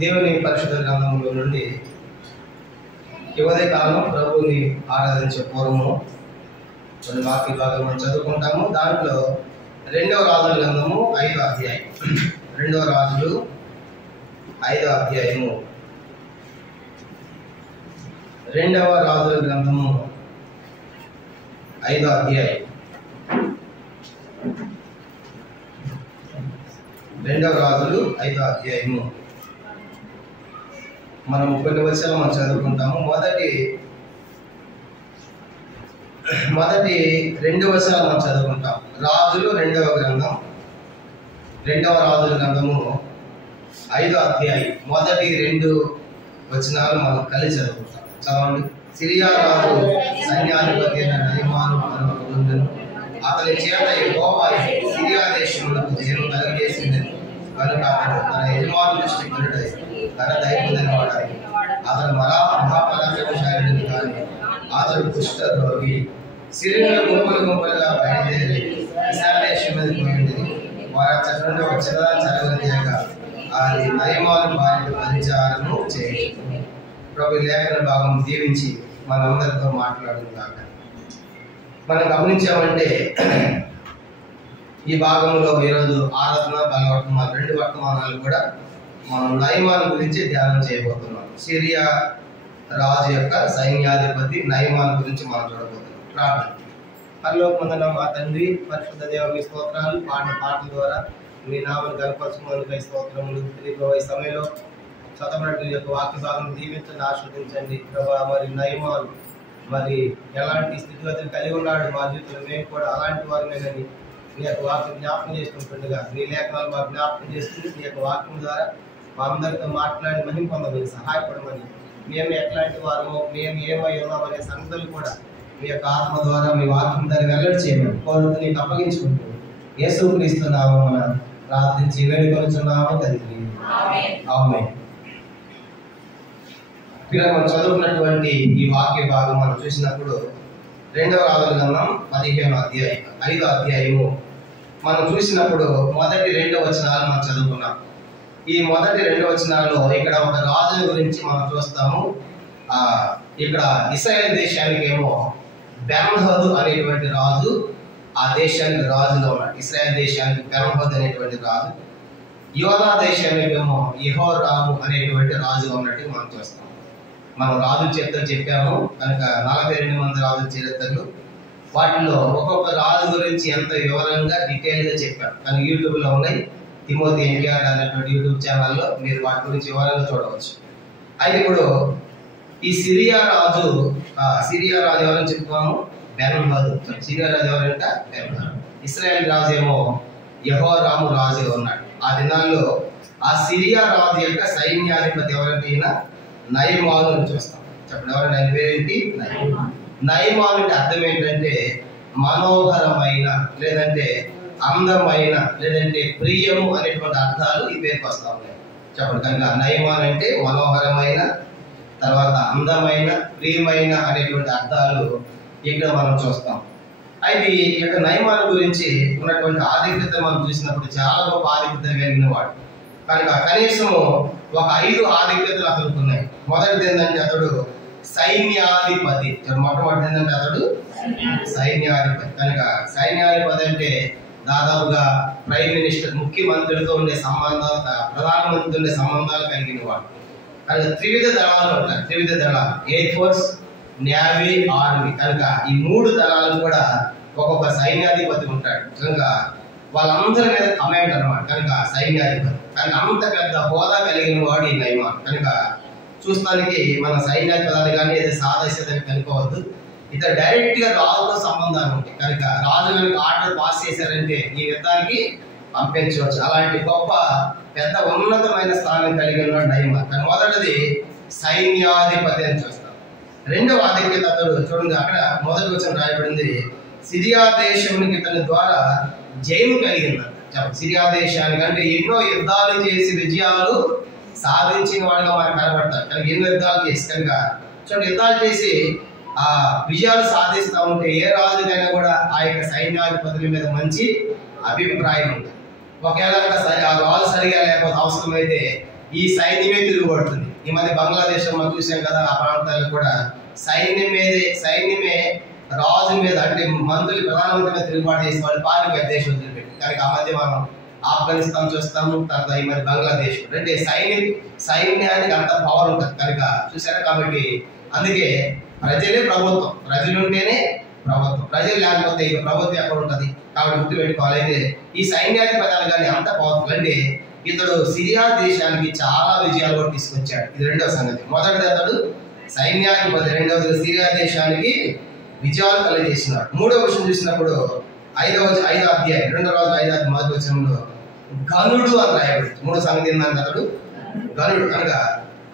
దేవుని పరిశుద్ధ గ్రంథంలో నుండి ఉదయ కాలం ప్రభువుని ఆరాధించే పూర్వము కొన్ని వాక్య భాగం మనం చదువుకుంటాము. దాంట్లో 2వ రాజుల గ్రంథము 5వ అధ్యాయం. 2వ రాజులు 5వ అధ్యాయము. 2వ రాజుల గ్రంథము 5వ అధ్యాయం. 2వ రాజులు 5వ అధ్యాయము. మనం కొన్ని వచనాలు మనం చదువుకుంటాము. మొదటి 2 వచనాలు మనం చదువుకుంటాం. రాజులు 2వ గ్రంథం, 2వ రాజుల గ్రంథము 5వ అధ్యాయం. మొదటి 2 వచనాలు మనం కలిసి చదువుకుంటాం. చదవండి. సిరియా రాజు సైన్యాధిపతి అయిన నయమాను పొందెను. అతని చేత యెహోవా సిరియా దేశములకు జయం కలుగజేసిందని కనుక అతడు తన యజమాను దృష్టికి తన దైవదని వాడాలి. అతడు మహాపరాక్రమశాలిని కానీ అతడు కుష్ఠరోగి. సిరియన్లు గుంపులుగా బయలుదేరి దేశం మీద పోయింది. వారు అచ్చటి నుండి ఒక చిన్నదాన్ని చదవలేక అది నయమాను భార్యకు పరిచారము చేయించు. ప్రభు లేఖన భాగం దీవించి మనందరితో మాట్లాడును కాక. మనం గమనించామంటే ఈ భాగంలో ఈరోజు ఆరాధన బలవర్తమానం 2 వర్తమానాలు కూడా మనం నయమాను గురించి ధ్యానం చేయబోతున్నాం. సిరియా రాజు యొక్క సైన్యాధిపతి నయమాను గురించి మనం చూడబోతున్నాం. ప్రార్థన. పరలోకమందున్న మా తండ్రి, పరిశుద్ధ దేవ మీ స్తోత్రాలు. పాటల ద్వారా మీ నామను కనపరచుకోవడానికి స్తోత్రములు. ఈ సమయంలో చదవబడిన యొక్క వాక్య భాగం దీవించండి, ఆస్వాదించండి ప్రభా. మరి నయమాను మరి ఎలాంటి స్థితిగతులు కలిగి ఉన్నాడు మా జీవితంలో, మేము కూడా అలాంటి వారిని మీ యొక్క వాక్యం జ్ఞాపకం చేసుకుంటుండగా మీ లేఖనాలు మాకు జ్ఞాపకం చేస్తుంది. మీ యొక్క వాక్యం ద్వారా మా అందరితో మాట్లాడి మహిమ పొందమని సహాయపడమని, మేము ఎట్లాంటి వారమో మేము ఏమై ఉన్నామనే సంగతులు కూడా మీ యొక్క ఆత్మ ద్వారా మీ వాక్యం ద్వారా వెల్లడి చేయమని కోరుతూ నీకు అప్పగించుకుంటూ యేసుక్రీస్తు నామమున ప్రార్థించి వేడుకొనుచున్నాము తండ్రి. ఆమేన్. మనం చదువుకున్నటువంటి ఈ వాక్య భాగం మనం చూసినప్పుడు 2వ రాజుల గ్రంథం 15వ అధ్యాయం 5వ అధ్యాయము మనం చూసినప్పుడు మొదటి 2 వచనాలు మనం చదువుకున్నాం. ఈ మొదటి 2 వచనాల్లో ఇక్కడ ఒక రాజు గురించి మనం చూస్తాము. ఇక్కడ ఇశ్రాయేల్ దేశానికి ఏమో బెన్హదదు అనేటువంటి రాజు ఆ దేశానికి రాజుగా ఉన్నాడు. ఇశ్రాయేల్ దేశానికి బెన్హదదు అనేటువంటి రాజు, యోధా దేశానికి ఏమో యెహోరాము అనేటువంటి రాజుగా ఉన్నట్టు మనం చూస్తాం. మనం రాజు చరిత్ర చెప్పాము కనుక 42 మంది రాజుల చరిత్రలు, వాటిలో ఒక్కొక్క రాజు గురించి ఎంత వివరంగా డీటెయిల్గా చెప్పాను. కానీ యూట్యూబ్లో ఉన్నాయి. తిమోతి ఎన్టీఆర్ అనేటువంటి యూట్యూబ్ ఛానల్లో మీరు వాటి గురించి వివరంగా చూడవచ్చు. అయితే ఇప్పుడు ఈ సిరియా రాజు ఎవరని చెప్పుకున్నాము? బెన్హదదు. సిరియా రాజు ఎవరంట? బెన్హదదు. ఇశ్రాయేల్ రాజు ఏమో యెహోరాము రాజుగా ఉన్నాడు. ఆ దినాల్లో ఆ సిరియా రాజు యొక్క సైన్యాధిపతి ఎవరంటే ఈయన నయమాను అని చూస్తాం. చెప్పండి, ఎవరైనా ఆయన పేరేంటి? నయమాను అంటే అర్థం ఏంటంటే మనోహరమైన, లేదంటే అందమైన, లేదంటే ప్రియము అనేటువంటి అర్థాలు ఈ పేరుకి వస్తా ఉన్నాయి. చెప్పండి, కనుక నయమాను అంటే మనోహరమైన, తర్వాత అందమైన, ప్రియమైన అనేటువంటి అర్థాలు ఇక్కడ మనం చూస్తాం. అయితే ఈ యొక్క నయమాను గురించి ఉన్నటువంటి ఆధిక్యత మనం చూసినప్పుడు చాలా గొప్ప ఆధిక్యత కలిగిన వాడు కనుక కనీసము ఒక 5 ఆధిక్యతలు అతనికి ఉన్నాయి. మొదటిది ఏంటంటే అతడు సైన్యాధిపతి. మొట్టమొదటి ఏంటంటే అతడు సైన్యాధిపతి. కనుక సైన్యాధిపతి అంటే దాదాపుగా ప్రైమ్ మినిస్టర్, ముఖ్యమంత్రితో ఉండే సంబంధాలు, ప్రధానమంత్రితో ఉండే సంబంధాలు కలిగిన వాడు. కనుక త్రివిధ దళాలు ఉంటాయి. త్రివిధ దళాలు ఎయిర్ ఫోర్స్, నేవీ, ఆర్మీ. కనుక ఈ 3 దళాలు కూడా ఒక్కొక్క సైన్యాధిపతి ఉంటాడు. కనుక వాళ్ళందరి మీద కమాండ్ అన్నమాట. కనుక సైన్యాధిపతి. కానీ అంత పెద్ద హోదా కలిగిన వాడు ఈ నయమాను. కనుక చూస్తానికి మన సైన్యాధిపతి కానీ ఏదో సాదస్యతని కనుకోవద్దు. ఇతను డైరెక్ట్ గా రాజుతో సంబంధాలు ఉంటాయి. కనుక రాజు కనుక ఆర్డర్ పాస్ చేశారంటే ఈ యుద్ధానికి పంపించవచ్చు. అలాంటి గొప్ప పెద్ద ఉన్నతమైన స్థానం కలిగిన వాడు నయమాను. కానీ మొదటిది సైన్యాధిపతి అని చూస్తాం. 2వ ఆధిక్యత అతడు చూడండి, అక్కడ మొదటి వచనం రాయబడింది సిరియా దేశానికి ఇతని ద్వారా జయం కలిగిందంట. సిరియా దేశానికి అంటే ఎన్నో యుద్ధాలు చేసి విజయాలు సాధించిన వాడిగా మనకు కనబడతారు. కనుక ఎన్నో యుద్ధాలు చేసి కనుక చూడండి, యుద్ధాలు చేసి ఆ విజయాలు సాధిస్తూ ఉంటే ఏ రాజుకైనా కూడా ఆ యొక్క సైన్యాధిపతుల మీద మంచి అభిప్రాయం ఉంటుంది. ఒకవేళ ఆ రాజు సరిగా లేకపోతే అవసరమైతే ఈ సైన్యమే తిరుగుబడుతుంది. ఈ మధ్య బంగ్లాదేశ్ మనం చూసాం కదా, ఆ ప్రాంతాల్లో కూడా సైన్యమే రాజు మీద అంటే మంత్రులు ప్రధానమంత్రి మీద తిరుగుబాటు చేసే వాళ్ళు పారిపోయే దేశం వదిలిపెట్టి. కనుక ఆ మధ్య మనం ఆఫ్ఘనిస్తాన్ చూస్తాము, తర్వాత ఈ మధ్య బంగ్లాదేశ్. అంటే సైన్యానికి అంత పవర్ ఉంటుంది కనుక చూసారా. కాబట్టి అందుకే ప్రజలే ప్రభుత్వం, ప్రజలు ఉంటేనే ప్రభుత్వం, ప్రజలు లేకపోతే ఇక ప్రభుత్వం ఎక్కడ ఉంటుంది. కాబట్టి గుర్తుపెట్టుకోవాలి. అయితే ఈ సైన్యాధిపతులు కానీ అంత పవర్ఫుల్. అంటే ఇతడు సిరియా దేశానికి చాలా విజయాలు కూడా తీసుకొచ్చాడు. ఇది రెండవ సంగతి. మొదటిది అతడు సైన్యాధిపతి, రెండవది సిరియా దేశానికి విజయాలు కలిగజేసినాడు. మూడవ విషయం చూసినప్పుడు 5వ అధ్యాయం 2వ రోజు 5వ మొదటి వచనంలో గనుడు అని రాయబడి. మూడో సంగతి ఏంటంటే అతడు గనుడు. కనుక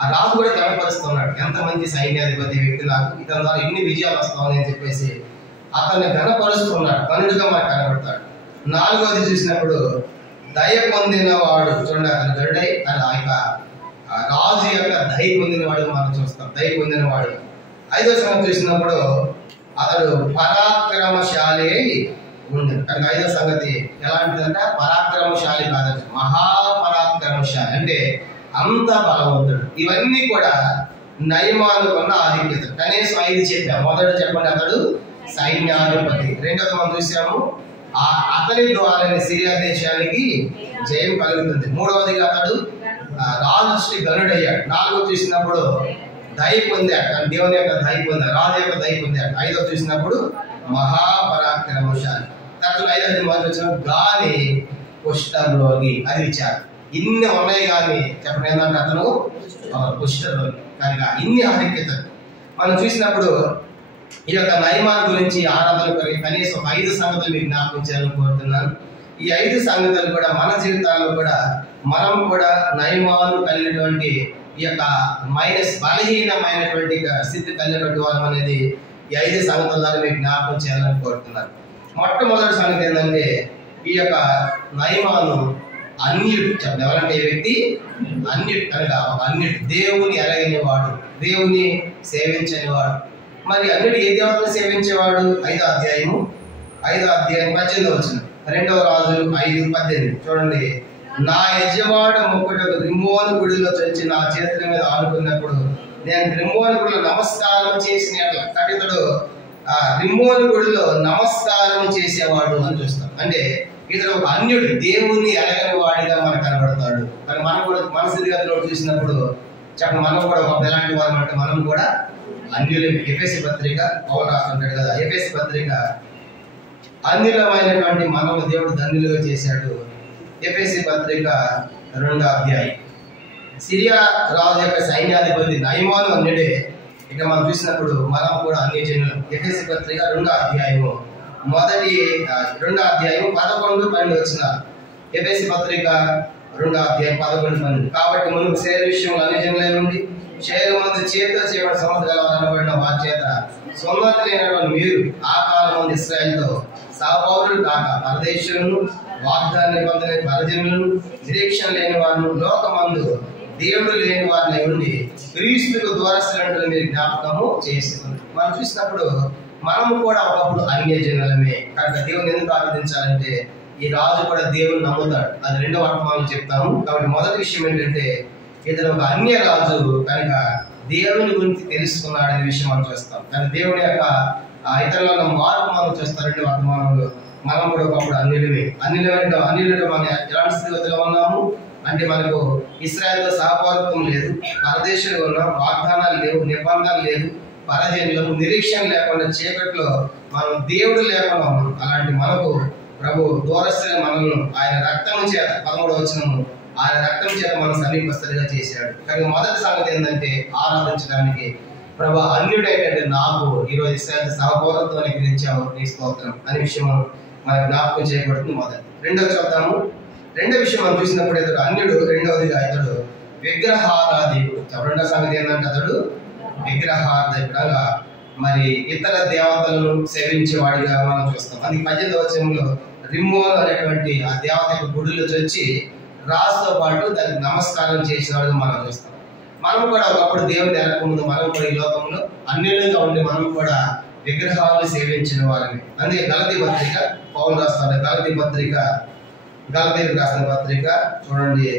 ఆ రాజు కూడా గణపరుస్తున్నాడు, ఎంత మంచి సైన్యాధిపతి వ్యక్తి, నాకు ఇతని ద్వారా ఎన్ని విజయాలు వస్తామని అని చెప్పేసి అతన్ని గణపరుస్తున్నాడు, గనుడుగా మనకు కనబడతాడు. 4వది చూసినప్పుడు దయ పొందిన వాడు. చూడండి, అతను గరుడై ఆ యొక్క రాజు యొక్క దయ పొందిన వాడు మనం చూస్తాం, దయ పొందిన వాడు. 5వ సంగతి చూసినప్పుడు అతడు పరాక్రమశాలి ఉండేది. కనుక 5వ సంగతి ఎలాంటిదంటే పరాక్రమశాలి కాదంటే మహాపరాక్రమశాలి, అంటే అంత బలవంతుడు. ఇవన్నీ కూడా నయమానుకున్న ఆధిక్యత. కనీసం 5 చెప్పాము. మొదట చెప్పండి, అతడు సైన్యాధిపతి. రెండవది మనం చూసాము, అతని ద్వారానే సిరియా దేశానికి జయం కలుగుతుంది. మూడవదిగా అతడు రాజు దృష్టి గనుడయ్యాడు. 4వది చూసినప్పుడు దయ పొందాడు, దేవుని యొక్క దయ పొందాడు, రాజు యొక్క దయ పొందాడు. 5వ చూసినప్పుడు మహాపరాక్రమశాలి. తర్వాత 5వ మొదటి వచ్చిన గాలి కుష్ఠరోగి, అది ఇచ్చారు. ఇన్ని ఉన్నాయి కానీ చెప్పండి ఏంటంటే అతను కుష్ఠరోగి. కనుక ఇన్ని ఆధిక్యతలు మనం చూసినప్పుడు ఈ యొక్క నయమాన్ గురించి ఆరాధన కనీసం 5 సంగతులు మీకు జ్ఞాపకం చేయాలని కోరుతున్నాను. ఈ 5 సంగతులు కూడా మన జీవితాల్లో కూడా మనం కూడా నయమాను కలిగినటువంటి ఈ యొక్క బలహీనమైనటువంటి స్థితి కలిగినటువంటి వాళ్ళం అనేది ఈ 5 సంగతుల ద్వారా మీకు జ్ఞాపకం చేయాలని కోరుతున్నాను. మొట్టమొదటి సంగతి ఏంటంటే ఈ యొక్క నయమాను అన్యుడు. చెప్పండి, ఎవరంటే ఈ వ్యక్తి అన్యుడు. కనుక అన్యుడు, దేవుని ఎరగని వాడు, దేవుని సేవించని వాడు. మరి అన్యుడు ఏ దేవతను సేవించేవాడు? 5వ అధ్యాయం 18వ వచనం, 2వ రాజు 5:18. చూడండి, నా యజమాడు ముక్కుటకు రిమ్మోను గుడిలో చచ్చి నా చేతుల మీద ఆడుకున్నప్పుడు నేను రిమ్మోను గుడిలో నమస్కారం చేసినట్లు. ఇతడు రిమ్మోను గుడిలో నమస్కారం చేసేవాడు అని చూస్తాం. అంటే ఇతడు ఒక అన్యుడు, దేవుని ఎరగని వాడిగా మనకు కనబడతాడు. కానీ మనం కూడా మన స్థితిగతిలో చూసినప్పుడు చెప్పండి, మనం కూడా ఒక ఎలాంటి వారు అంటే మనం కూడా అన్యులు. ఎఫెసీ పత్రిక పౌలు రాస్తుంటాడు కదా, ఎఫెసీ పత్రిక అన్యులమైనటువంటి మనము దేవుడు ధన్యులుగా చేశాడు. ఎఫెసీ పత్రిక 2వ అధ్యాయం. సిరియా రాజు యొక్క సైన్యాధిపతి నయమాను అన్యుడే. ఇక మనం చూసినప్పుడు మనం కూడా అన్యజనులు. ఎఫెసీ పత్రిక 2వ అధ్యాయము 2వ అధ్యాయం 11-12 వచనాలు. ఎఫెసీ పత్రిక 2వ అధ్యాయం 11-12. కాబట్టి మునుపు శరీర విషయంలో అన్యజనులై ఉండి శరీరం మంది చేతితో చేయబడిన సంవత్సరాలు అనబడిన వారి చేత సున్నతి లేనటువంటి మీరు ఆ కాలం మంది ఇశ్రాయేలుతో సహపౌరులు కాక పరదేశులను, వాగ్దాన నిబంధన పరజనులను, నిరీక్షణ లేని వారిని, లోకమందు దేవుడు లేని వారిని ఉండి క్రీస్తుకు దూరస్తులంటే మీరు జ్ఞాపకము చేస్తుంది. మనం చూసినప్పుడు మనము కూడా ఒకప్పుడు అన్యజనులమే. కనుక దేవుని ఎందుకు ఆరాధించాలంటే ఈ రాజు కూడా దేవుని నమ్ముతాడు. అది 2వ వర్తమానంలో చెప్తాము. కాబట్టి మొదటి విషయం ఏంటంటే ఇతను ఒక అన్య రాజు కనుక దేవుని గురించి తెలుసుకున్నాడనే విషయం మనం చూస్తాం. కానీ దేవుని యొక్క ఇతరుల మార్పు మనం చూస్తాం. 2వ వర్తమానంలో మనం కూడా ఒకప్పుడు అన్యులమే. అన్యులుగా మనం ఎలాంటి స్థితిలో ఉన్నాము అంటే మనకు ఇశ్రాయేలుతో సహపౌరత్వం లేదు, పరదేశంలో ఉన్నాం, వాగ్దానాలు లేవు, నిబంధనలు లేదు, పరజనులకు నిరీక్షణ లేకుండా చీకట్లో మనం దేవుడు లేకుండా ఉన్నాం. అలాంటి మనకు ప్రభు దూరస్తున్న మనల్ని ఆయన రక్తం చేత 13వ వచనము ఆయన రక్తం చేత మనం సమీపస్తులుగా చేశాడు. కానీ మొదటి సంగతి ఏంటంటే ఆరాధించడానికి ప్రభు అన్యుడైతే నాకు ఈరోజు ఇశ్రాయేలు సహపౌరత్వాన్ని గురించావు, నీ స్తోత్రం అనే విషయం మనకు జ్ఞాపకం చేయబడుతుంది. మొదటి. రెండవ చూద్దాము. రెండో విషయం మనం చూసినప్పుడు ఇతడు అన్యుడు. రెండవదిగా ఇతడు విగ్రహారాధికుడు. రెండవ సంగతి ఏంటంటే అతడు విగ్రహారాధికుడుగా మరి ఇతర దేవతలను సేవించేవాడిగా మనం చూస్తాం. అది 18వ వచనంలో రిమ్మోన్ అనేటువంటి ఆ దేవత యొక్క గుడిలో వచ్చి రాజుతో పాటు దానికి నమస్కారం చేసేవాడిగా మనం చూస్తాం. మనం కూడా ఒకప్పుడు దేవుని ఎరకముందు మనం కూడా ఈ లోకంలో అన్యులుగా ఉండి మనం కూడా విగ్రహాలను సేవించిన వారిని. అందుకే గలతీ పత్రిక పౌలు రాస్తాడు. గలతీకి రాసిన పత్రిక చూడండి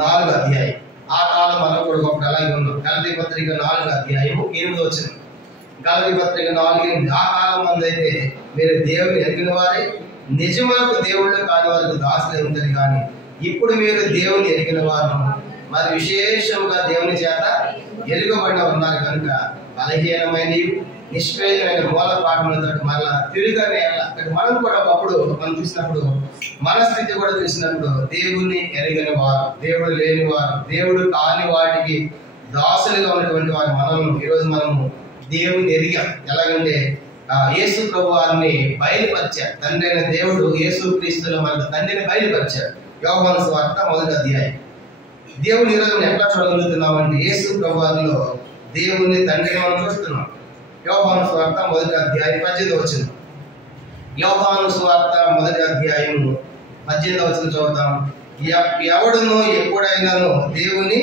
4వ అధ్యాయం ఆ కాలం మనం కూడా ఒకటి అలాగే ఉన్నాం. గలతీ పత్రిక 4:8. గలతీ పత్రిక 4:8. ఆ కాలం మందైతే మీరు దేవుని ఎరిగిన వారే, నిజములకు దేవుళ్ళు కాని వారికి దాసులై ఉంటారు. కానీ ఇప్పుడు మీరు దేవుని ఎరిగిన వారు, మరి విశేషంగా దేవుని చేత ఎలుగబడిన ఉన్నారు కనుక బలహీనమైన నిష్ప్రయోజనమైన మూల పాఠములతో మళ్ళా తిరిగానే మనం కూడా ఒకప్పుడు మనం చూసినప్పుడు మన స్థితి కూడా చూసినప్పుడు దేవుణ్ణి ఎరగని వారు, దేవుడు లేని వారు, దేవుడు కాని వాటికి దాసులుగా ఉన్నటువంటి వారు మనం ఈరోజు మనము దేవుని ఎరిగాం. ఎలాగంటే యేసు ప్రభు వారిని బయలుపరిచారు. తండ్రి అయిన దేవుడు యేసు క్రీస్తులో మనకు తండ్రిని బయలుపరిచారు. యోహాను సువార్త 1:1. దేవుని ఈరోజు మనం ఎట్లా చూడగలుగుతున్నామంటే యేసు ప్రభు వారిలో దేవుని తండ్రిని మనం చూస్తున్నాం. యోహాను సువార్త 1:18. యోహాను సువార్త 1:18 చదువుతాం. ఎవడును ఎప్పుడైనాను దేవుని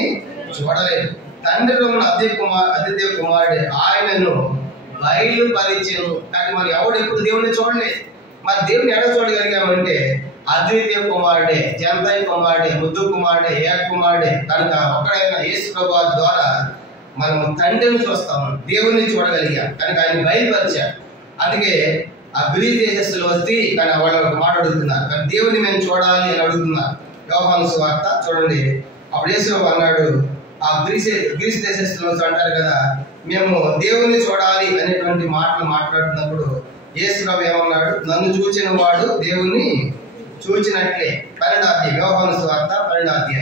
చూడలేదు, తండ్రిలో ఉన్న అద్వితీయ కుమారుడు ఆయనను బయలుపరిచెను. కానీ మరి ఎవడు ఎప్పుడు దేవుని చూడలేదు. మరి దేవుని ఎక్కడ చూడగలిగామంటే అద్వితీయ కుమారుడే, జంతయ్య కుమారుడే, ముద్దు కుమారుడే, ఏక కుమారుడే కనుక ఒక్కడైనా యేసు ప్రభు ద్వారా మనం తండ్రిని చూస్తాము, దేవుని చూడగలిగాం. కనుక ఆయన బయలుపరిచారు. అందుకే ఆ గ్రీస్ దేశస్తులు వస్తే కానీ వాళ్ళు ఒక మాట అడుగుతున్నారు, కానీ దేవుని మేము చూడాలి అని అడుగుతున్నారు. యోహాను సువార్త చూడండి. అప్పుడు యేసు అన్నాడు, ఆ గ్రీస్ దేశస్తులు అంటారు కదా, మేము దేవుని చూడాలి అనేటువంటి మాటలు మాట్లాడుతున్నప్పుడు యేసు ఏమన్నాడు, నన్ను చూచిన వాడు దేవుని చూచినట్లే. 12 యోహాను సువార్త 12.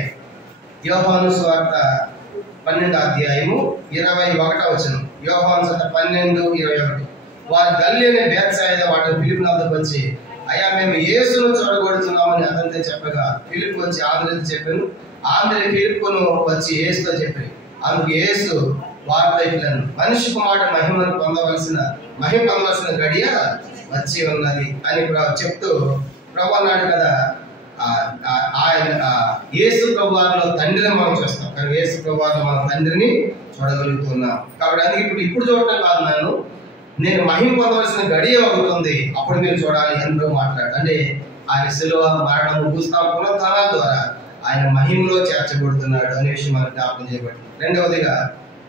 యోహాను సువార్త 12:21. యోహాను సువార్త 12:21. వారు గలిలయ బేత్సాయిద వాటిని ఫిలిప్పు వద్దకు వచ్చి, అయ్యా మేము యేసును చూడగొడుతున్నామని అతనితో చెప్పగా ఫిలిప్పు వచ్చి ఆంధ్రతో చెప్పాను. ఆంధ్ర ఫిలిప్పును వచ్చి యేసుతో చెప్పాను. అందుకు యేసు వారితో ఇట్లను, మనిషి కుమారుడు మహిమ పొందవలసిన గడియ వచ్చి ఉన్నది అని చెప్తూ ప్రభు అన్నాడు కదా. ఆయన యేసు ప్రభు వారిలో తండ్రిని మనం చూస్తాం, కానీ యేసు ప్రభు వారిలో మనం తండ్రిని చూడగలుగుతున్నాం. కాబట్టి అందుకే ఇప్పుడు చూడటం కాదు, నేను మహిమ పొందవలసిన గడియ అవుతుంది, అప్పుడు మీరు చూడాలి అని మాట్లాడు. అంటే ఆయన శిలువ మరణము భూస్థాపన పునరుత్థానాల ద్వారా ఆయన మహిమలో చేర్చబడుతున్నాడు అనే విషయం మనకు జ్ఞాపకం చేయబడింది. రెండవదిగా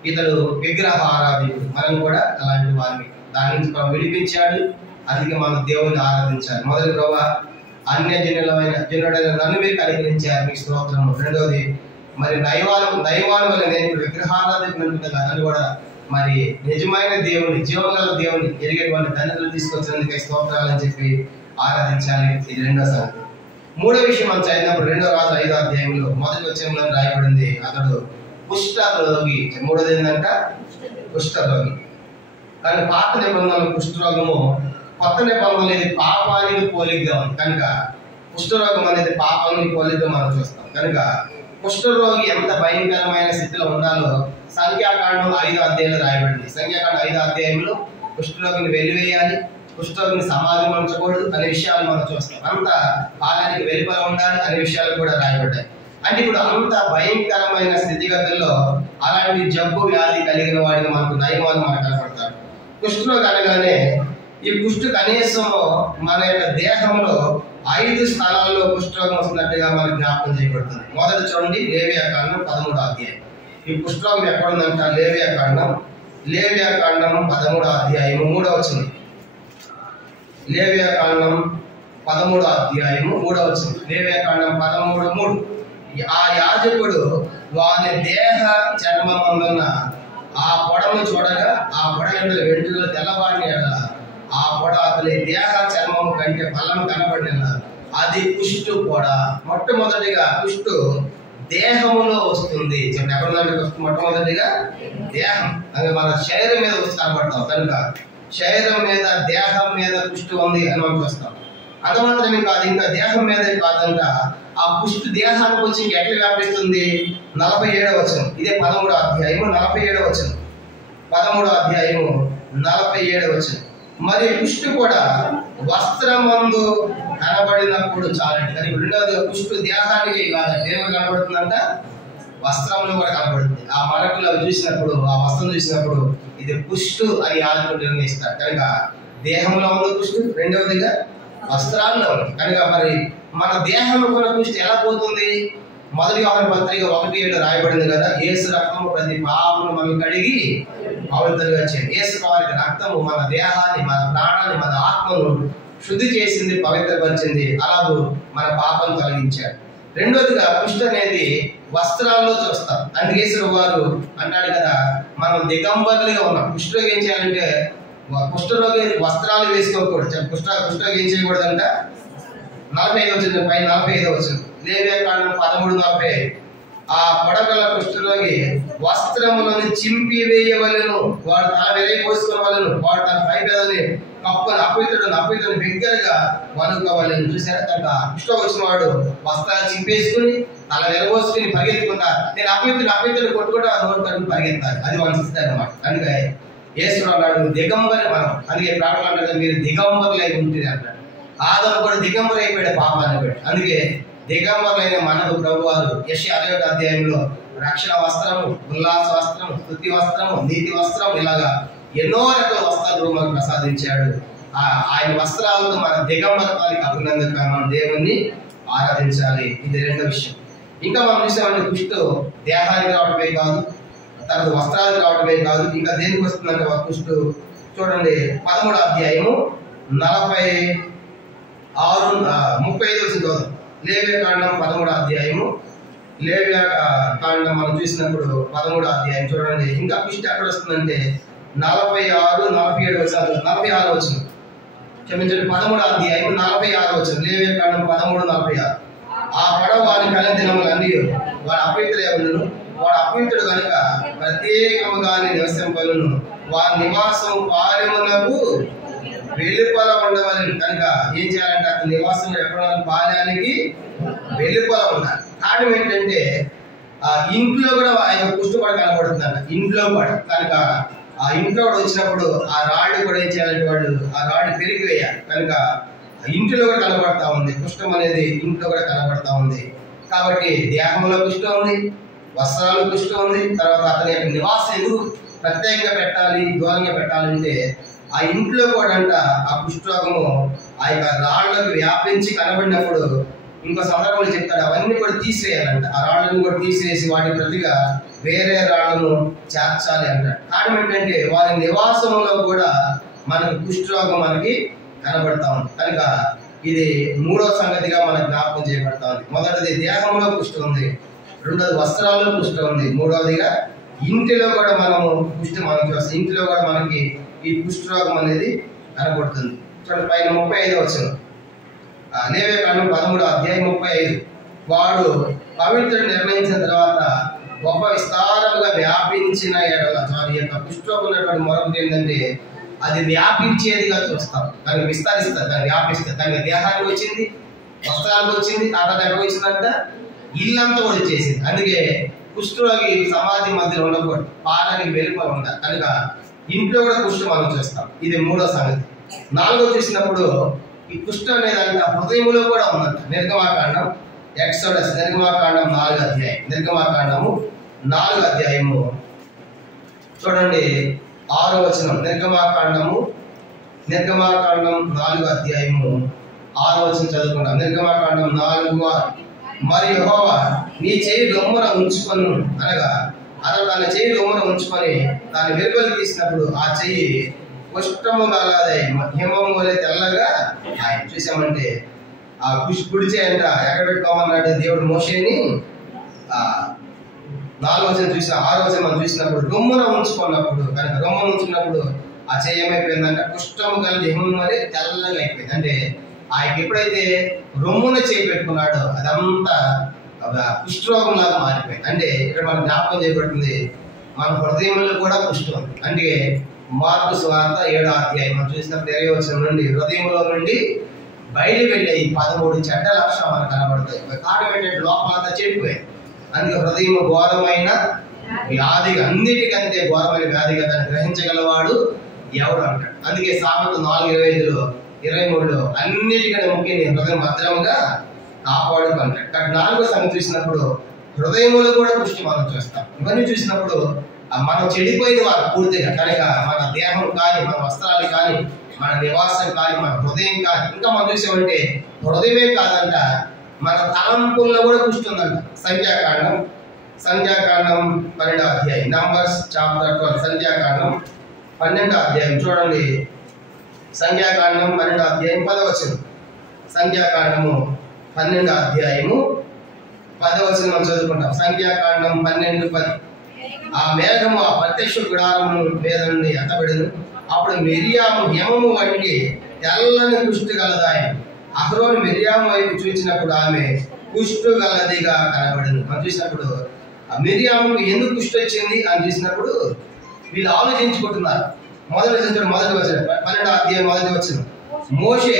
ఇతడు విగ్రహ ఆరాధకుడు. మనం కూడా అలాంటి వారిని దాని నుంచి విడిపించాడు. అందుకే మనం దేవుని ఆరాధించాలి. మొదటి ప్రభు జనుడైన నన్ను మీరు కనికరించారు, మీకు స్తోత్రము. రెండవది మరి దైవాను వల్ల నేను విగ్రహారాధకుడు నన్ను కూడా మరి నిజమైన దేవుని, జీవగల దేవుని ఎరిగేటువంటి తండ్రులు తీసుకొచ్చినందుకే స్తోత్రాలు అని చెప్పి ఆరాధించాలి. ఇది రెండో సంగతి. మూడో విషయం మనం చదివినప్పుడు 2 రాజుల 5వ అధ్యాయంలో మొదటి వచనంలో రాయబడింది, అతడు కుష్ఠరోగి. మూడోది ఏంటంట కుష్ఠరోగి. కానీ పాత నిబంధనలు కుష్ఠరోగము, కొత్త నిబంధనలు ఇది పాపానికి పోలికగా ఉంది. కనుక కుష్ఠరోగం అనేది పాపానికి పోలికగా మనం చూస్తాం. కనుక కుష్ఠరోగి ఎంత భయంకరమైన స్థితిలో ఉండాలో సంఖ్యాకాండం 5వ అధ్యాయంలో రాయబడింది. సంఖ్యాకాండం 5వ అధ్యాయంలో కుష్ఠరోగిని వెలివేయాలి, కుష్ఠరోగిని సమాధి ఉంచకూడదు అనే విషయాలు మనం చూస్తాం. అంత కాలానికి వెలుపల ఉండాలి అనే విషయాలు కూడా రాయబడ్డాయి. అంటే ఇప్పుడు అంత భయంకరమైన స్థితిగతుల్లో అలాంటి జబ్బు వ్యాధి కలిగిన వాడిని మనకు నయమాలు మనకు కనపడతారు. కుష్ఠరోగి అనగానే ఈ కుష్ఠు కనీసం మన యొక్క దేహంలో 5 స్థానాల్లో కుష్ఠరోగం వస్తున్నట్టుగా మనకు జ్ఞాపకం చేయబడుతుంది. మొదటి చూడండి, లేవియాకాండం 13వ అధ్యాయం. ఈ కుష్ఠరోగం ఎక్కడుందంట? లేవియాకాండం 13వ అధ్యాయం 3వ వచనం. లేవియాకాండం 13వ అధ్యాయం 3వ వచనం. లేవియాకాండం 13:3. ఆ యాజకుడు వారి దేహ చర్మమందున్న ఆ పొడను చూడగా ఆ పొడ ఎందు వెంట్రుకలు తెల్లవారిన ఎడల ఆ పొడ అతని దేహ చర్మము కంటే బలం కనబడిన అది కుష్టు పొడ. మొట్టమొదటిగా కుష్టు దేహములో వస్తుంది. ఎక్కడ మొట్టమొదటిగా దేహం, అది మన శరీరం మీద వచ్చి కనబడతాం. కనుక శరీరం మీద, దేహం మీద కుష్టు ఉంది అని మనం చూస్తాం. అది మాత్రమే కాదు, ఇంకా దేహం మీదే కాదంట ఆ కుష్టు దేహానికి వచ్చి ఎట్లా వ్యాపిస్తుంది? 47వ వచనం. ఇదే 13వ అధ్యాయము 47వ వచనం. 13వ అధ్యాయము 47వ వచనం. మరి కుష్టు కూడా వస్త్రమందు కనబడినప్పుడు చాలండి. కానీ రెండవది కుష్టు దేహానికి కాదు, దేవుడు కనబడుతుందంట, వస్త్రంలో కూడా కనబడుతుంది. ఆ మరకులు అవి చూసినప్పుడు, ఆ వస్త్రం చూసినప్పుడు ఇది కుష్టు అని యాజకుడు నిర్ణయిస్తారు. కనుక దేహంలో ఉంది కుష్టు, రెండవదిగా వస్త్రాల్లో ఉంది. కనుక మరి మన దేహంలో కూడా కుష్టు ఎలా పోతుంది? మొదటి యోహాను పత్రిక 1:7 రాయబడింది కదా, యేసు రక్తము ప్రతి పాపమును మనల్ని కడిగి పవిత్రంగా చేయండి. యేసు వారి రక్తము మన దేహాన్ని, మన ప్రాణాన్ని, మన ఆత్మను శుద్ధి చేసింది, పవిత్రపరిచింది, అలాగూ మన పాపం తొలగించాడు. రెండోదిగా కుష్టు అనేది వస్త్రాల్లో చూస్తాం. అందుకే యేసు వారు అంటాడు కదా, మనం దిగంబరులుగా ఉన్నాం. కుష్ఠరోగి ఏం చేయాలంటే కుష్ఠరోగి వస్త్రాలు వేసుకోకూడదు. కుష్ఠరోగి ఏం చేయకూడదంట 45 వచ్చింది, పై 45 వచ్చింది, లేవ్యాకాండం 13:45. ఆ పొడగల కుష్ఠరోగి వస్త్రములను చింపివేయవలెను, వాడు తల వెరైపోసుకోవలను, వాడు తన పై పెదవిని కప్పుని అపవిత్రుడు బిగ్గరగా వణుకోవాలని. చూసారా, తన కుష్ఠం వచ్చిన వాడు వస్త్రాలు చింపేసుకుని తల వెరబోసుకుని పరిగెత్తుకుంటా, నేను అపవిత్రుడు కొట్టుకుంటా నోటు కడుపు పరిగెత్తాలి. అది వాళ్ళు ఇస్తారు అన్నమాట. అందుకే యేసు అన్నాడు దిగంబరి మనం. అందుకే ప్రాణాలు అంటారు మీరు దిగంబరులై ఉంటుంది అంటాడు. ఆదరణ కూడా దిగంబరి అయిపోయాడు పాపాన్ని బట్టి. అందుకే దిగంబరులైన మనకు ప్రభువారు యెషయా 61 అధ్యాయంలో రక్షణ వస్త్రము, ఉల్లాస వస్త్రము, స్తుతి వస్త్రము, నీతి వస్త్రం, ఇలాగా ఎన్నో రకాల వస్త్రాలు మనకు ప్రసాదించాడు. ఆయన వస్త్రాలతో మన దిగంబరత్వానికి అభినందనగా మనం దేవుణ్ణి ఆరాధించాలి. ఇది రెండో విషయం. ఇంకా మనం చూసామంటే కుష్టు దేహానికి రావడమే కాదు, తర్వాత వస్త్రాలకు రావడమే కాదు, ఇంకా దేనికి వస్తుందంటే కుష్టు చూడండి 13వ అధ్యాయము 35 వచ్చింది. లేవ్యాకాండం 13వ అధ్యాయము, లేవ్యాకాండం మనం చూసినప్పుడు 13వ అధ్యాయం చూడండి. ఇంకా కుష్టి ఎక్కడ వస్తుందంటే 46, 47 వచ్చారు, 46 వచ్చిన క్షమించండి 13వ అధ్యాయం 46 వచ్చిన లేవ్యాకాండం 13:46. ఆ పడవ వారి కలిదినములు అన్ని వాడు అపవిత్రుడు, వాడు అపవిత్రుడు కనుక ప్రత్యేకముగానే నివసింపలను, వారి నివాసం పాలెమునకు వెలుపల ఉండవలను. కనుక ఏం చేయాలంటే అతని నివాసం ఎక్కడ పాలయానికి వెలుపల ఉండాలి. కారణం ఏంటంటే ఇంట్లో కూడా ఆయన కుష్ఠపడి కనబడుతుందంట, ఇంట్లో కూడా. కనుక ఆ ఇంట్లో కూడా వచ్చినప్పుడు ఆ రాళ్ళు కూడా ఏం చేయాలంటే వాళ్ళు ఆ రాళ్ళు పెరిగి వేయాలి. కనుక ఇంట్లో కూడా కనబడతా ఉంది, కుష్ఠం అనేది ఇంట్లో కూడా కనబడతా ఉంది. కాబట్టి దేహంలో కుష్ఠం ఉంది, వస్త్రాలు కుష్ఠం ఉంది, తర్వాత అతని యొక్క నివాసం ఎందుకు ప్రత్యేకంగా పెట్టాలి, దూరంగా పెట్టాలంటే ఆ ఇంట్లో కూడా అంట ఆ కుష్ఠరోగము ఆ యొక్క రాళ్లకు వ్యాపించి కనబడినప్పుడు ఇంకో సందర్భంలో చెప్తాడు అవన్నీ కూడా తీసేయాలంట. ఆ రాళ్ళను కూడా తీసేసి వాటి ప్రతిగా వేరే రాళ్లను చేర్చాలి అంటాడు. కారణం ఏంటంటే వారి నివాసంలో కూడా మనకి కుష్ఠరోగం మనకి కనబడతా ఉంది. కనుక ఇది మూడో సంగతిగా మనకు జ్ఞాపకం చేయబడతా ఉంది. మొదటిది దేహంలో కుష్ఠం ఉంది, రెండోది వస్త్రాల్లో కుష్ఠం ఉంది, మూడవదిగా ఇంటిలో కూడా మనము కుష్ఠం మనం చూస్తాం. ఇంటిలో కూడా మనకి ఈ కుష్ఠరోగం అనేది కనబడుతుంది. చూడండి పైన 35 వచ్చిన లేవ్యాకాండం 13వ అధ్యాయం 35. వాడు పవిత్రుడు నిర్ణయించిన తర్వాత గొప్ప విస్తారంగా వ్యాపించిన ఎడల ఈ యొక్క కుష్ఠరోగం ఉన్నటువంటి మరొకటి ఏంటంటే అది వ్యాపించేదిగా చూస్తాం. దాన్ని విస్తరిస్తారు, దాన్ని వ్యాపిస్తారు. దానికి దేహానికి వచ్చింది, వస్త్రాలకు వచ్చింది, తర్వాత ఎక్కడ వచ్చిందంట ఇల్లంతా కూడా వచ్చేసింది. అందుకే కుష్ఠరోగి సమాధి మధ్యలో ఉండకూడదు, పాలనికి వెలుపల ఉండాలి. కనుక ఇంట్లో కూడా కుష్ఠం మనం చూస్తాం. ఇది మూడో సంగతి. నాలుగో చూసినప్పుడు ఈ కుష్ఠం అనేది అంట హృదయంలో కూడా ఉందంట. నిర్గమాకాండం ఎక్సోడస్ నిర్గమాకాండం 4వ అధ్యాయం, నిర్గమాకాండము 4వ అధ్యాయము చూడండి 6వ వచనం. నిర్గమాకాండం 4వ అధ్యాయము 6వ వచనం చదువుకుంటాం. నిర్గమాకాండం 4:6. మరి యెహోవా నీ చేయి రొమ్మున ఉంచుకొను అనగా అతను తన చేయి రొమ్మున ఉంచుకొని దాన్ని వెలుపలి తీసినప్పుడు ఆ చెయ్యి కుష్ఠము గలదై హిమము వలె తెల్లగా ఆయన చూసామంటే ఆ కుడి చేయి అంట ఎక్కడ పెట్టుకోమన్నాడు దేవుడు మోషేని. 4వ వచనం చూసి 6వ వచనం మనం చూసినప్పుడు రొమ్మున ఉంచుకున్నప్పుడు, కనుక రొమ్మున ఉంచుకున్నప్పుడు ఆ చెయ్యి ఏమైపోయిందంటే కుష్ఠము గల హిమము వలె తెల్లగా అయిపోయింది. అంటే ఆయనకి ఎప్పుడైతే రొమ్మున చేయి పెట్టుకున్నాడో అదంతా కుష్ఠరోగం లాగా మారిపోయింది. అంటే ఇక్కడ మనం జ్ఞాపకం చేయబడుతుంది మన హృదయంలో కూడా కుష్ఠం. అంటే మార్కు సువార్త 7వ అధ్యాయం మనం చూసినప్పుడు 20వ వచనం నుండి హృదయంలో నుండి బయలు వెళ్ళే 13 చెడ్డ లక్షణాలు మనకు కనబడతాయి. కారణం ఏంటంటే లోపలంతా చెడిపోయాయి. అందుకే హృదయం ఘోరమైన వ్యాధి, అన్నిటికంటే ఘోరమైన వ్యాధిగా దాన్ని గ్రహించగలవాడు ఎవడు అంటాడు. అందుకే సామెతలు 4:25లో 23లో అన్నిటికంటే ముఖ్యం హృదయం భద్రంగా కాపాడుకుంటాడు. కాబట్టి 4వ సంగతి చూసినప్పుడు హృదయంలో కూడా కుష్టి మనం చూస్తాం. ఇవన్నీ చూసినప్పుడు మనం చెడిపోయిన వారు పూర్తిగా. కనుక మన దేహం కానీ, మన వస్త్రాలు కానీ, మన నివాసం కానీ, మన హృదయం కానీ, ఇంకా మనం చూసామంటే హృదయమే కాదంట మన తలంపుల్లో కూడా కుష్టి ఉందంట. సంఖ్యాకాండం 12వ అధ్యాయం, నంబర్స్ చాప్టర్ 12, సంఖ్యాకాండం 12వ అధ్యాయం చూడండి. సంఖ్యాకాండం 12వ అధ్యాయం 10వ వచనం. సంఖ్యాకాండము 12వ అధ్యాయము 10వ వచనం మనం చదువుకుంటాం. సంఖ్యాకాండం 12:10. ఆ మేఘము ఆ ప్రత్యక్ష గుడారము మీద నుండి ఎత్తబడెను. అప్పుడు మిరియాము హిమము వంటి తెల్లని కుష్టు గలదాయను. అహరోను మిరియాము వైపు చూసినప్పుడు ఆమె కుష్టు గలదిగా కనబడెను. మనం చూసినప్పుడు ఆ మిరియాము ఎందుకు కుష్టి వచ్చింది అని చూసినప్పుడు వీళ్ళు ఆలోచించుకుంటున్నారు. మొదటి వచనం 12వ అధ్యాయం 1వ వచనం. మోషే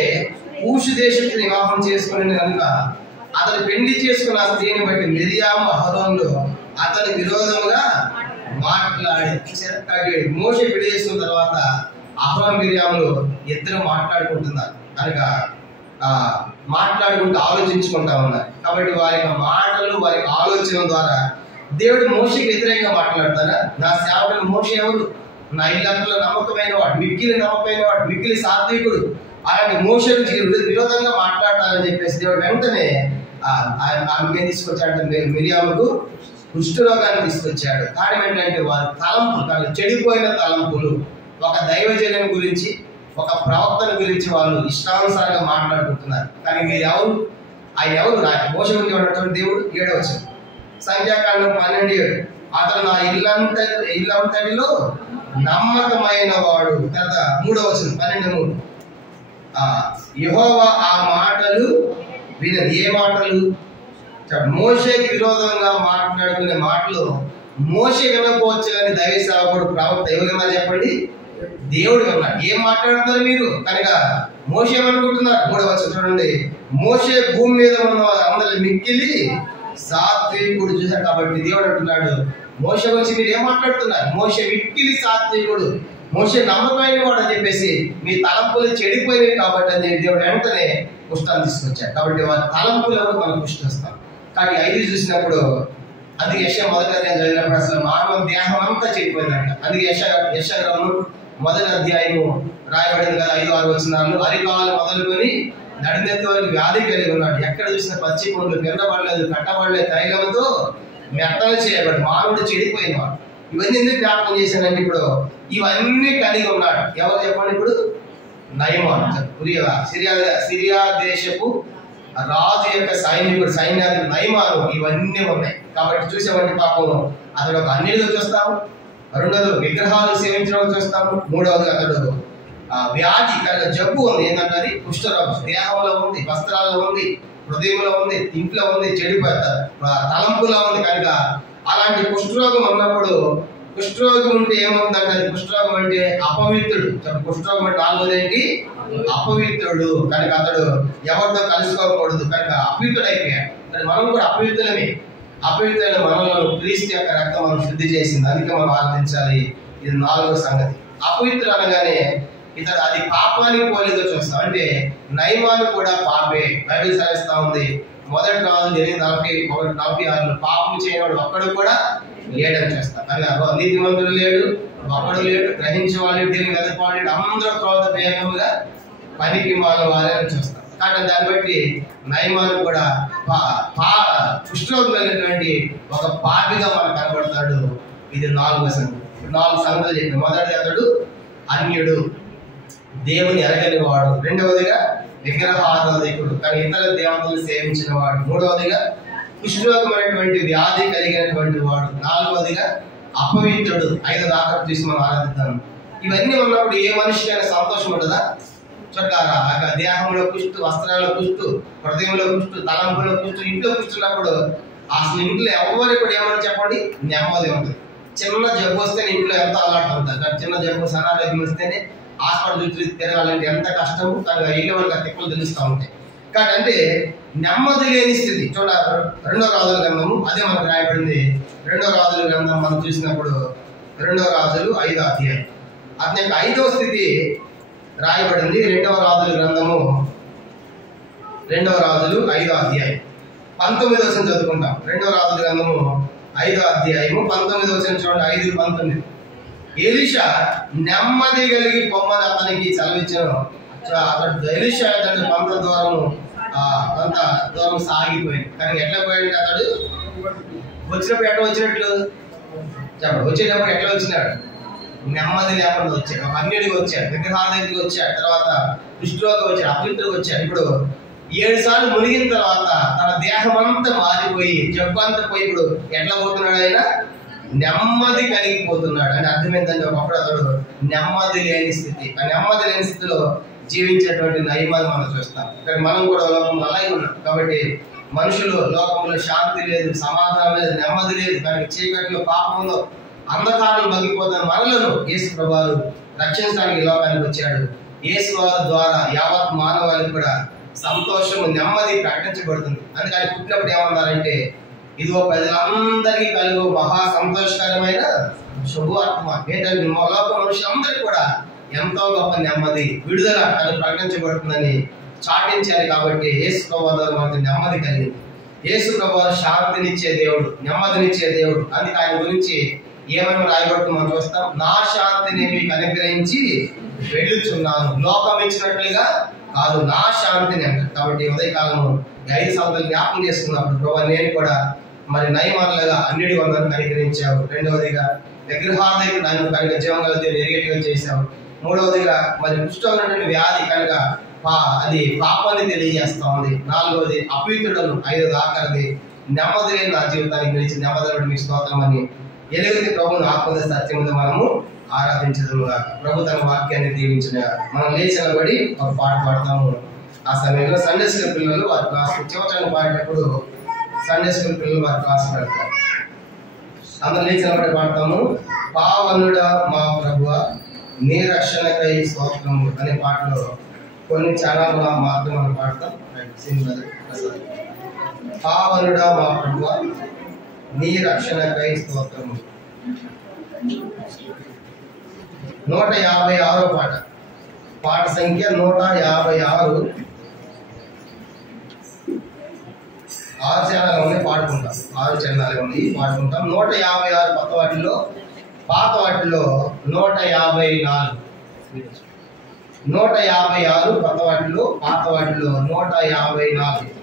కూషు దేశస్తుని వివాహం చేసుకుని కనుక అతను పెళ్లి చేసుకున్న స్త్రీని బట్టి మిరియాము అహరోనులు అతని విరోధముగా మాట్లాడి. మోషే పెళ్లి చేసుకున్న తర్వాత అహరోను మిరియాములు ఇద్దరు మాట్లాడుకుంటున్నారు కనుక మాట్లాడుకుంటూ ఆలోచించుకుంటా ఉన్నారు. కాబట్టి వారి మాటలు వారి ఆలోచన ద్వారా దేవుడు మోషేకి వ్యతిరేకంగా మాట్లాడతారా? నా సేవకుడు మోషే ఎవరు? నా ఇల్లంతలో నమ్మకమైన వాడు, మిక్కిలి నమ్మకమైన వాడు, మిక్కిలి సాత్వికుడు, అలాంటి మోషేకి విరోధంగా మాట్లాడతారని చెప్పేసి దేవుడు వెంటనే ఆమెకి ఏం తీసుకొచ్చాడంటే మిరియాముకు కుష్ఠరోగాన్ని తీసుకొచ్చాడు. కారణం ఏంటంటే వారి తలంపులు, చెడిపోయిన తలంపులు, ఒక దైవజనుని గురించి, ఒక ప్రవక్తను గురించి వాళ్ళు ఇష్టానుసారంగా మాట్లాడుకుంటున్నారు. కానీ మీరు ఎవరు? ఆయన ఎవరు? మోషే గురించి ఉన్నటువంటి దేవుడు. 7వ వచనం, సంఖ్యాకాండం 12:7. అతను నా ఇల్లంతటిలో నమ్మకమైన వాడు. తర్వాత 3వ వచనం 12:3. యెహోవా ఆ మాటలు వినదు. ఏ మాటలు? మోషేకి విరోధంగా మాట్లాడుకునే మాటలు మోషే వినకపోవచ్చు కానీ దైవ సేవకుడు ప్రవక్త ఎవరైనా చెప్పండి, దేవుడు విన్నాడు. ఏం మాట్లాడుతున్నారు మీరు? కనుక మోషే ఏమనుకుంటున్నారు? 3వ వచనం చూడండి. మోషే భూమి మీద ఉన్న అందరి మిక్కిలి సాత్వికుడు చూశారు. కాబట్టి దేవుడు అంటున్నాడు, మోషే గురించి మీరు ఏం మాట్లాడుతున్నారు? మోషే మిక్కిలి సాత్వికుడు, మోషే నమ్మకమైన వాడు అని చెప్పేసి మీ తలంపులు చెడిపోయినాయి కాబట్టి అని దేవుడు వెంటనే కుష్టాన్ని తీసుకొచ్చాడు. కాబట్టి వారి తలంపులు ఎవరు మనం కుష్టి వస్తాం. కానీ 5 చూసినప్పుడు అది యెషయా 1వ అధ్యాయం చదివినప్పుడు అసలు మానవ దేహం అంతా చెడిపోయిందంట. అందుకే యెషయా గ్రంథం 1వ అధ్యాయము రాయబడింది కదా, 5-6 వచనాలు. అరికాలు మొదలుకొని నడినెత్తి వరకు వ్యాధి కలిగి ఉన్నాడు. ఎక్కడ చూసిన పచ్చి పండ్లు కిందపడలేదు, కట్టబడలేదు, తైలంతో మెత్తలు చేయబడి మానవుడు చెడిపోయినవాడు. ఇవన్నీ ఎందుకు జ్ఞాపకం చేశానంటే ఇప్పుడు ఇవన్నీ కలిగి ఉన్నాడు. ఎవరు చెప్పండి? ఇప్పుడు నయమాను, సిరియా దేశపు రాజు యొక్క సైన్యానికి నయమాను ఇవన్నీ ఉన్నాయి. కాబట్టి చూసేవాడి పాపం అతడు ఒక అన్యుడిగా చూస్తాము, 2వది విగ్రహాలు సేవించడం చూస్తాము, 3వది అతడు వ్యాధి కనుక జబ్బు ఉంది. ఏంటంటే కుష్ఠరోగం దేహంలో ఉంది, వస్త్రాల్లో ఉంది, హృదయంలో ఉంది, ఇంట్లో ఉంది, చెడిపోతారు తలంపులో ఉంది. కనుక అలాంటి కుష్ఠరోగం ఉన్నప్పుడు, కుష్ఠరోగం ఉంటే ఏముందంటే అది కుష్ఠరోగం అంటే అపవిత్రుడు. కుష్ఠరోగం అంటే 4వదేంటి? అపవిత్రుడు. కనుక అతడు ఎవరితో కలుసుకోకూడదు. కనుక అపవిత్రుడు అయిపోయాడు. మనం కూడా అపవిత్రులమే. అపవిత్రుల మనలో క్రీస్తు యొక్క రక్తం మనం శుద్ధి చేసింది. అందుకే మనం ఆనందించాలి. ఇది 4వ సంగతి. అపవిత్రులు అనగానే ఇతడు అది పాపానికి పోలేదో చూస్తాం. అంటే నయమాను కూడా పాపే. బైబిల్ సెలవిస్తా ఉంది, 1 రాజులు 8:41-46 పాపం చేయనివాడు ఒక్కడు కూడా లేడని చూస్తాం. కానీ నీతిమంతుడు లేడు, ఒక్కడు లేడు, గ్రహించేవాడు, దీన్ని వెదపాడు, అందరూ క్రోధ వేగముగా పనికి వారని చూస్తాం. కానీ దాన్ని బట్టి నయమాను కూడా కుష్ఠరోగం కలిగినటువంటి ఒక పాపిగా మనకు కనబడతాడు. ఇది 4వ సంగతి. 4 సంగతులు చెప్పి, మొదటిది అతడు అన్యుడు, దేవుని ఎరగని వాడు. 2వదిగా విగ్రహారాధికుడు, కానీ ఇతర దేవతలు సేవించిన వాడు. 3వదిగా కుష్ఠరోగమైనటువంటి వ్యాధి కలిగినటువంటి వాడు. 4వదిగా అపవిత్రుడు. 5 దాకా తీసి మనం ఆరాధిద్దాం. ఇవన్నీ ఉన్నప్పుడు ఏ మనిషికైనా సంతోషం ఉంటుందా? చుట్టారా దేహంలో కుష్టు, వస్త్రాల్లో కుష్టు, హృదయంలో కుష్టు, తలంపులో కుష్టు, ఇంట్లో కుష్టున్నప్పుడు అసలు ఇంట్లో ఎవరికి కూడా ఏమని చెప్పండి, నెమ్మది ఉంటుంది. చిన్న జబ్బు వస్తే ఇంట్లో ఎంత అలవాటు ఉంటుంది. కానీ చిన్న జబ్బు అనారోగ్యం వస్తేనే హాస్పిటల్ చుట్టూ తిరగాలంటే ఎంత కష్టము. కానీ ఇల్లు వాళ్ళకి తిప్పలు తెలుస్తూ ఉంటాయి. కాబట్టి అంటే నెమ్మది లేని స్థితి. చూడ 2వ రాజుల గ్రంథము అదే మనకు రాయబడింది. 2వ రాజుల గ్రంథం మనం చూసినప్పుడు 2వ రాజులు 5వ అధ్యాయం అతని యొక్క 5వ స్థితి రాయబడింది. 2వ రాజుల గ్రంథము 2వ రాజులు 5వ అధ్యాయం 19వ వచనం చదువుకుంటాం. 2వ రాజుల గ్రంథము 5వ అధ్యాయము 19వ వచనం చూడండి. 5:19. ఎలీషా నెమ్మది కలిగి పొమ్మని అతనికి సెలవిచ్చాను. అతడు ఎలీషా అతని పంత ద్వారము అంత దూరం సాగిపోయింది. కానీ ఎట్లా పోయాడు అతడు? వచ్చినప్పుడు ఎట్లా వచ్చినట్లు చెప్పండి. వచ్చేటప్పుడు ఎట్లా వచ్చినాడు? నెమ్మది లేకుండా వచ్చాడు. ఒక అన్యుడికి వచ్చాడు, విగ్రహాల దగ్గరికి వచ్చాడు, తర్వాత దృష్టిలోకి వచ్చాడు, అపవిత్రకు వచ్చాడు. ఇప్పుడు 7 సార్లు మునిగిన తర్వాత తన దేహం అంతా మారిపోయి జబ్బు అంతా పోయి ఇప్పుడు ఎట్లా పోతున్నాడు? ఆయన నెమ్మది కలిగిపోతున్నాడు. అని అర్థం ఏంటంటే ఒకప్పుడు అతడు నెమ్మది లేని స్థితి. ఆ నెమ్మది లేని స్థితిలో జీవించేటువంటి నయమాన్ని మనం చూస్తాం. కానీ మనం కూడా లోకంలో అలాగే ఉన్నాం. కాబట్టి మనుషులు లోకంలో శాంతి లేదు, సమాధానం లేదు, నెమ్మది లేదు. కానీ చీకట్లో పాపంలో అంధకారం మగ్గిపోతున్న మనలను యేసు ప్రభువారు రక్షించడానికి లోకానికి వచ్చాడు. యేసు వారి ద్వారా యావత్ మానవాళికి కూడా సంతోషము, నెమ్మది ప్రకటించబడుతుంది. అందుకని పుట్టినప్పుడు ఏమన్నారంటే, ఇదిగో ప్రజలందరికీ కలుగు మహా సంతోషకరమైన శుభవార్త ఏంటంటే లోక మనుషులందరికీ కూడా ఎంతో గొప్ప నెమ్మది, విడుదల అని ప్రకటించబడుతుందని చాటించారు. కాబట్టి యేసు ప్రభువారు మనకు నెమ్మది కలిగింది. యేసు ప్రభువారు శాంతినిచ్చే దేవుడు, నెమ్మదినిచ్చే దేవుడు. అందుకే ఆయన గురించి ఏమైనా రాయబడుతుంది మనం చూస్తాం. నా శాంతిని మీకు అనుగ్రహించి వెళ్ళుచున్నాను, లోకం ఇచ్చినట్లుగా కాదు, నా శాంతిని అంటారు. కాబట్టి ఉదయకాలము 5 సంవత్సరాలు జ్ఞాపకం చేసుకున్నప్పుడు ప్రభు నేను కూడా మరి నయమారులుగా అన్నిటి వందలను కనికరించావు. రెండవదిగా విగ్రహాలకి నన్ను కనుక జీవంగా నెరిగేట్టుగా చేశావు. మూడవదిగా మరి కుష్ఠమైనటువంటి వ్యాధి కనుక అది పాపాన్ని తెలియజేస్తా ఉంది. నాలుగవది అపవిత్రులను, 5వది ఆఖరిది నెమ్మది లేని నా జీవితానికి నిలిచి నెమ్మది మీ స్తోత్రం అని ఎలుగుతి ప్రభువును ఆత్మద సత్యం మీద మనము ఆరాధించదుగా. ప్రభు తన వాక్యాన్ని దీవించిన మనం లేచినబడి ఒక పాట పాడతాము. ఆ సమయంలో సండే స్కూల్ పిల్లలు వారి క్లాస్ చివరి పాడేటప్పుడు సండే స్కూల్ పిల్లలు వారి క్లాస్ పెడతారు. అందరూ లేచినబడి పాడతాము. పావనుడా మా ప్రభువా నీ రక్షణకై స్తోత్రము అనే పాటలో కొన్ని చరణాలు మాత్రం మనం పాడతాం. పావనుడా మా ప్రభువా నీ రక్షణకై స్తోత్రము. 156వ పాట, పాట సంఖ్య 156. 6 చరణాలు ఉన్నాయి, పాడుకుంటాం. 6 చరణాలు ఉన్నాయి, పాడుకుంటాం. 156 కొత్త వాటిలో, పాత వాటిలో 154. 156 కొత్త వాటిలో, పాత వాటిలో 154.